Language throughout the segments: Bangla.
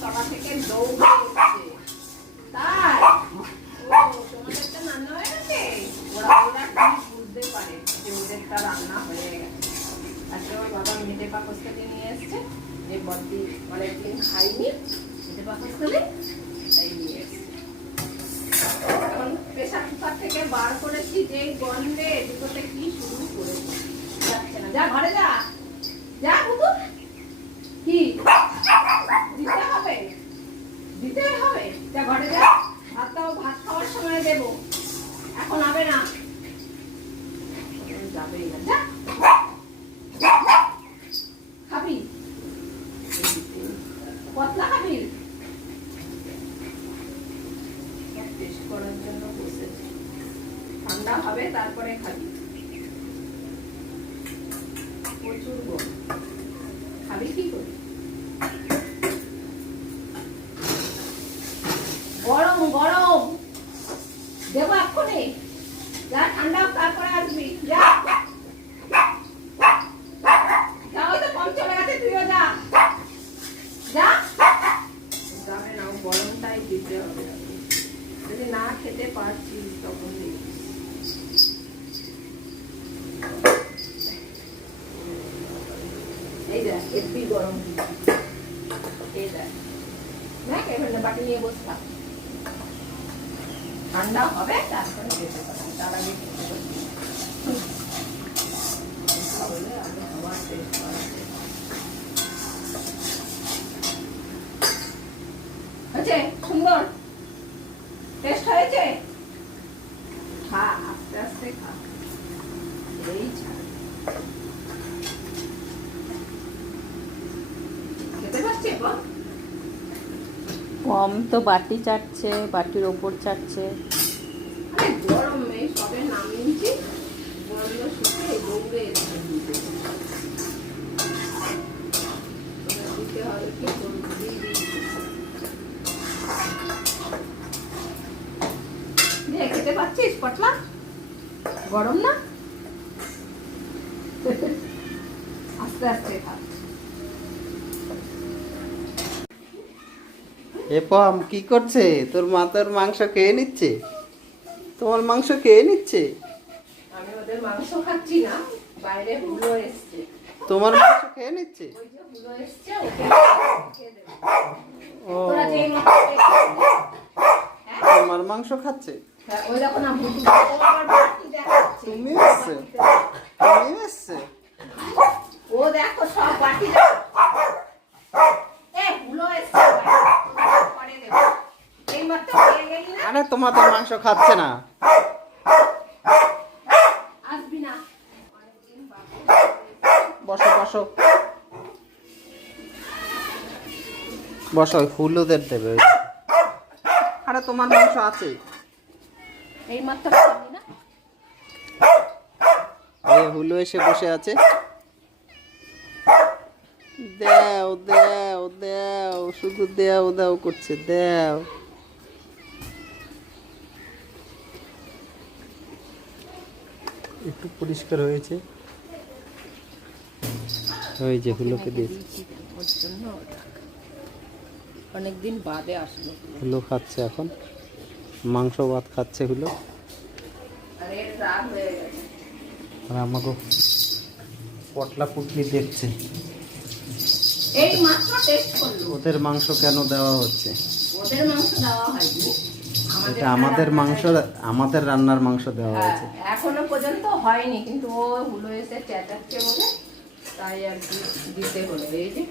সকাল থেকে দৌড়ে উঠছে। তাই তোমাদেরটা রান্না হয়ে গেছে? ওরা বুঝতে পারে যে ওদেরটা রান্না হয়ে গেছে। আজকে আমার বাবা মেটে পাকস থেকে নিয়ে এসছে, এই বদ্দি অনেকদিন খাইনি, মেটে পাকস থেকে এই নিয়ে এসছে। এখন প্রেসার কুকার থেকে বার করেছি, যে গন্ধে দুটোতে কি শুরু করেছে, যাচ্ছে না। যা ঘরে যা, যা বুধু। কি দিতে হবে? দিতে হবে, যা ঘরে যা। ভাতটাও ভাত খাওয়ার সময় দেবো, এখন হবে না, যাবেই না। যা খাবি, পতলা খাবি? টেস্ট করার জন্য বসেছি, ঠান্ডা হবে তারপরে খাবি। প্রচুর গরম, খাবি কি করে? গরম গরম দেবো এক্ষুনি, যা ঠান্ডা তারপরে আসবি। যা যা, ওই তো কম চলে গেছে, তুইও যা। যা যাবে না, গরমটাই দিতে হবে। যদি না খেতে পারছিস তখন এই দেখ এমনি গরম, এই দেখ দেখ এখানে বাটি নিয়ে বসে থাক, ঠান্ডা হবে তারপরে খেতে পারবি, তার আগে খেতে পারবি। হয়েছে সুন্দর, টেস্ট হয়েছে? খা, আস্তে আস্তে খা, এই ছাড়। খেতে পারছি এখন? কম তো বাটি চাটছে, বাটির ওপর চাটছে। আরে গরম নেই, সবে নামিয়েছি, গরমটা শুকে দৌড়ে দিতে হবে। কি করবো, খেতে পাচ্ছিস পটলা? গরম না, আস্তে আস্তে খা। এপম কি করছে? তোর মা তোর মাংস খেয়ে নিচ্ছে, তোমার মাংস খেয়ে নিচ্ছে। আমি ওদের মাংস খাচ্ছি না, বাইরে হুলো এসছে, তোমার মাংস খেয়ে নিচ্ছে। ওই যে হুলো এসছে, ওকে খেয়ে দেব। ও তোরা যেই মাংস তোমার মাংস খাচ্ছে। ওই দেখো না, ভুতু আবার বাটি দেখাচ্ছে। তুমি এসছে, তুমি এসছে। ও দেখো সব বাটি দেখো, এ হুলো এসছে, পরে দেব। এই মাত্র খেয়ে গেলি না, আরে তোমাদের মাংস খাচ্ছে না। আসবি না। বসো বসো বসো, ওই হুলুদের দেবে। আরে তোমার মাংস আছে। এই মাত্র খেলি না, এই হুলু এসে বসে আছে। দেও দেও দেও, শুধু দেও দেও করছে, দেও। একটু পরিষ্কার হয়েছে, ওই যে হুলোকে দিয়েছে। ওর জন্য অনেকদিন বাদে আসলো। হুলো খাচ্ছে এখন, মাংস ভাত খাচ্ছে হুলো। আর এর রাগ হয়ে গেছে, আর আমাকে পটলা পুটলি দেখছে, এই মাত্র টেস্ট করলো। ওদের মাংস কেন দেওয়া হচ্ছে? ওদের মাংস দেওয়া হয়নি, এটা আমাদের মাংস, আমাদের রান্নার মাংস দেওয়া হয়েছে। এখনো পর্যন্ত হয়নি, কিন্তু ও হুলো এসে চেঁচাচ্ছে বলে তাই আর কি দিতে হলো। এই যে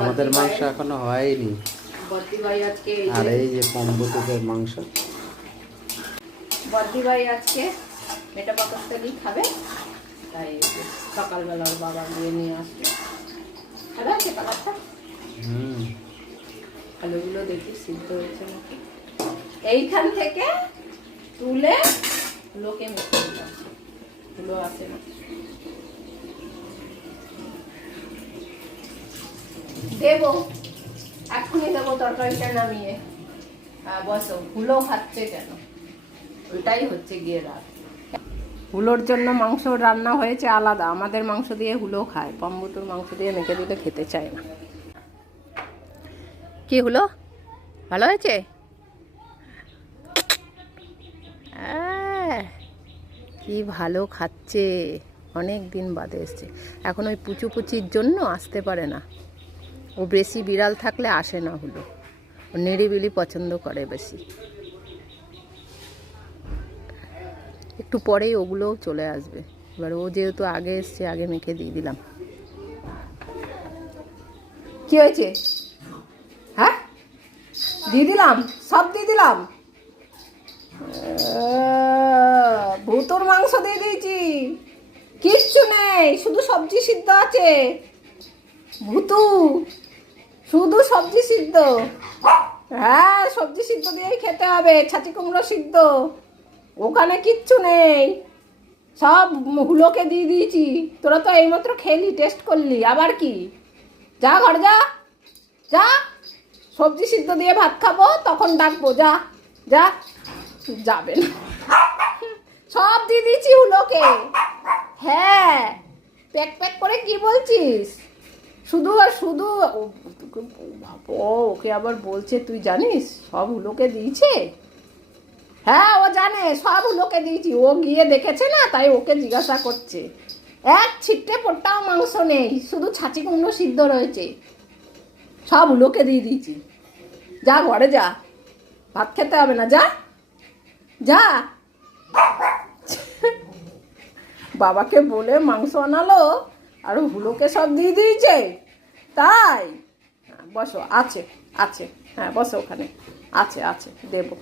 আমাদের মাংস এখনো হয়নি। বদ্দি ভাই আজকে, আর এই যে পম্বতুদের মাংস, বদ্দি ভাই আজকে মেটা পাকস্তানি খাবে, তাই সকালবেলা ওর বাবা নিয়ে আসবে। ভালো আছে কালারটা? আলুগুলো দেখি সিদ্ধ হয়েছে নাকি। এইখান থেকে তুলে লোকে মেখে দিলাম, তুলো আসে না, দেবো এখনই দেবো তরকারিটা নামিয়ে। বসো, হুলো খাচ্ছে কেন, ওইটাই হচ্ছে গিয়ে রাত। হুলোর জন্য মাংস রান্না হয়েছে আলাদা, আমাদের মাংস দিয়ে হুলো খায়, পম্বুতুর মাংস দিয়ে মেখে দিলে খেতে চায় না। কি হলো, ভালো হয়েছে? কি ভালো খাচ্ছে, অনেক দিন বাদে এসছে। এখন ওই পুচু পুচির জন্য আসতে পারে না, ও বেশি বিড়াল থাকলে আসে না হলো, ও নিরিবিলি পছন্দ করে বেশি। একটু পরেই ওগুলোও চলে আসবে। এবার ও যেহেতু আগে এসছে, আগে মেখে দিয়ে দিলাম। কি হয়েছে? হ্যাঁ, দিয়ে দিলাম, সব দিয়ে দিলাম। ভুতুর মাংস দিয়ে দিয়েছি, কিচ্ছু নেই, শুধু সবজি সিদ্ধ আছে। ভুতু, শুধু সবজি সিদ্ধ। হ্যাঁ, সবজি সিদ্ধ দিয়েই খেতে হবে, ছাঁচি কুমড়ো সিদ্ধ। ওখানে কিচ্ছু নেই, সব হুলোকে দিয়ে দিয়েছি। তোরা তো এইমাত্র খেলি, টেস্ট করলি, আবার কি? যা ঘর যা, যা, সবজি সিদ্ধ দিয়ে ভাত খাবো, তখন ডাকবো, যা যা। যাবে না, সব দিয়ে দিয়েছি হুলোকে। হ্যাঁ, প্যাক প্যাক করে কি বলছিস? শুধু আর শুধু ওকে আবার বলছে, তুই জানিস সব হুলোকে দিয়েছে। হ্যাঁ, ও জানে সব হুলোকে দিয়েছি, ও গিয়ে দেখেছে না, তাই ওকে জিজ্ঞাসা করছে। এক ছিটে পোট্টাও মাংস নেই, শুধু ছাঁচি কুমড়ো সিদ্ধ রয়েছে, সব হুলোকে দিয়ে দিয়েছি। যা ঘরে যা, ভাত খেতে হবে না, যা যা। বাবাকে বলে মাংস আনালো আর হুলোকে সব দিয়ে দিয়েছে, তাই? বসো, আছে আছে, হ্যাঁ বসো, ওখানে আছে আছে, দেবো।